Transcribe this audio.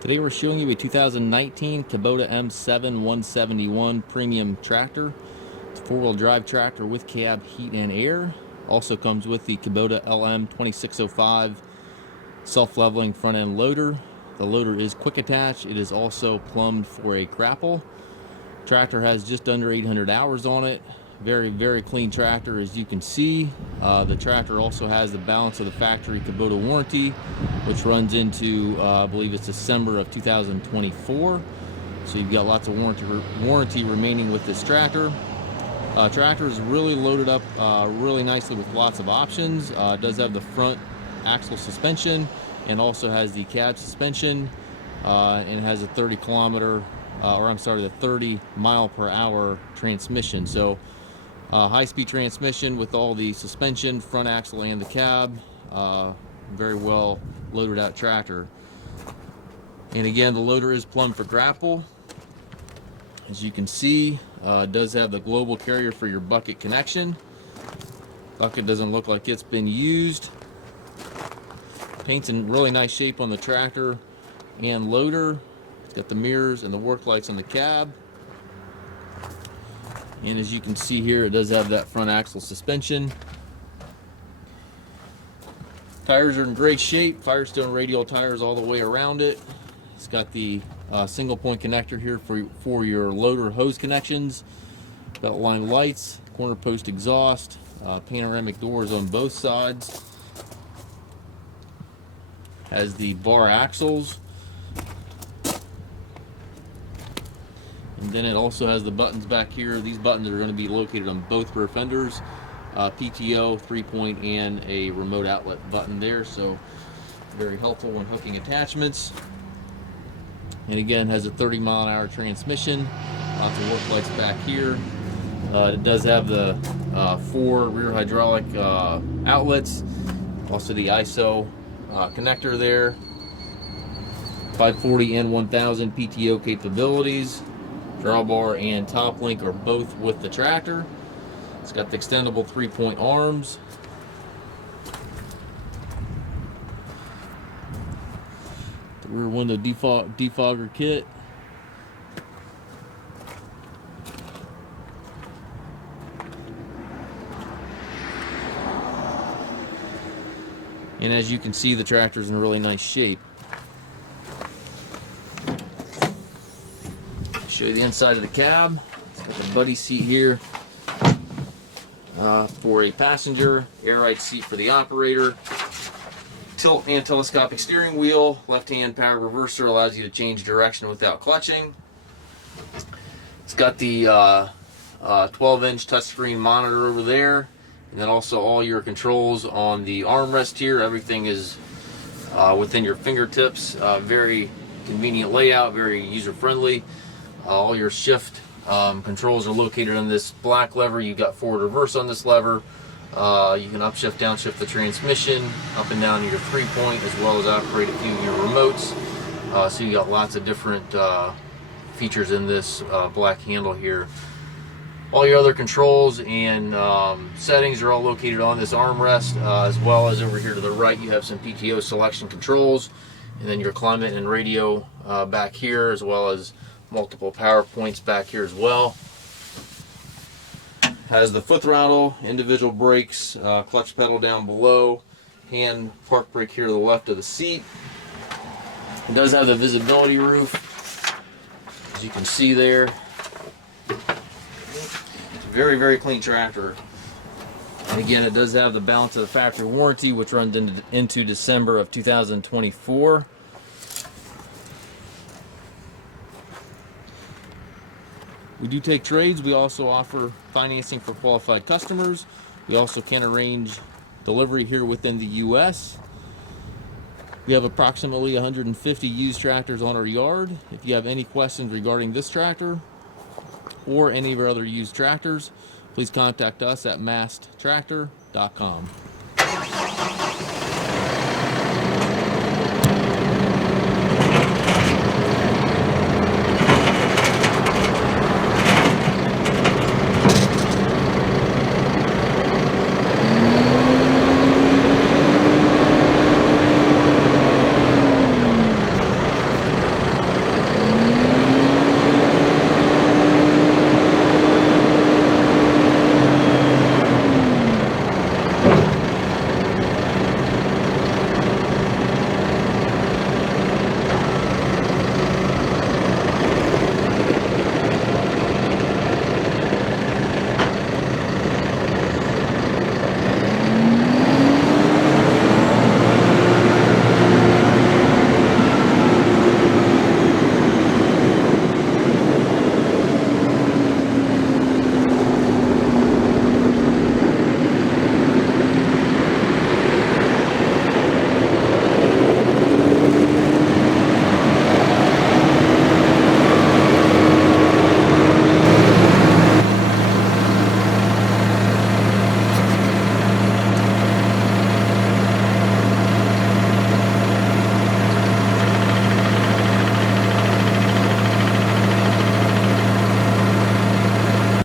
Today we're showing you a 2019 Kubota M7-171 premium tractor. It's a four-wheel drive tractor with cab heat and air. Also comes with the Kubota LM2605 self-leveling front-end loader. The loader is quick attach. It is also plumbed for a grapple. Tractor has just under 800 hours on it. Very clean tractor, as you can see. The tractor also has the balance of the factory Kubota warranty, which runs into I believe it's December of 2024. So you've got lots of warranty remaining with this tractor. Tractor is really loaded up really nicely with lots of options. It does have the front axle suspension and also has the cab suspension, and has a 30 mile per hour transmission. So high-speed transmission with all the suspension, front axle, and the cab. Very well loaded out tractor. And again, the loader is plumbed for grapple. As you can see, it does have the global carrier for your bucket connection. Bucket doesn't look like it's been used. Paint's in really nice shape on the tractor and loader. It's got the mirrors and the work lights on the cab. And as you can see here, it does have that front axle suspension. Tires are in great shape. Firestone radial tires all the way around it. It's got the single point connector here for your loader hose connections. Belt line lights, corner post exhaust, panoramic doors on both sides. Has the bar axles. And then it also has the buttons back here. These buttons are going to be located on both rear fenders. PTO, 3-point, and a remote outlet button there. So very helpful when hooking attachments. And again, has a 30-mile-an-hour transmission. Lots of work lights back here. It does have the 4 rear hydraulic outlets. Also the ISO connector there. 540 and 1000 PTO capabilities. Drawbar and top link are both with the tractor. It's got the extendable 3-point arms. The rear window defogger kit. And as you can see, the tractor's in really nice shape. Show you the inside of the cab. It's got the buddy seat here for a passenger, air ride seat for the operator, tilt and telescopic steering wheel, left-hand power reverser allows you to change direction without clutching. It's got the 12-inch touchscreen monitor over there, and then also all your controls on the armrest here. Everything is within your fingertips. Very convenient layout, very user-friendly. All your shift controls are located on this black lever. You've got forward reverse on this lever. You can upshift, downshift the transmission, up and down your 3-point, as well as operate a few of your remotes. So you got lots of different features in this black handle here. All your other controls and settings are all located on this armrest, as well as over here to the right you have some PTO selection controls, and then your climate and radio back here, as well as multiple power points back here as well. Has the foot throttle, individual brakes, clutch pedal down below, hand park brake here to the left of the seat. It does have the visibility roof, as you can see there. It's a very clean tractor. And again, it does have the balance of the factory warranty, which runs into December of 2024. We do take trades. We also offer financing for qualified customers. We also can arrange delivery here within the U.S. We have approximately 150 used tractors on our yard. If you have any questions regarding this tractor or any of our other used tractors, please contact us at masttractor.com.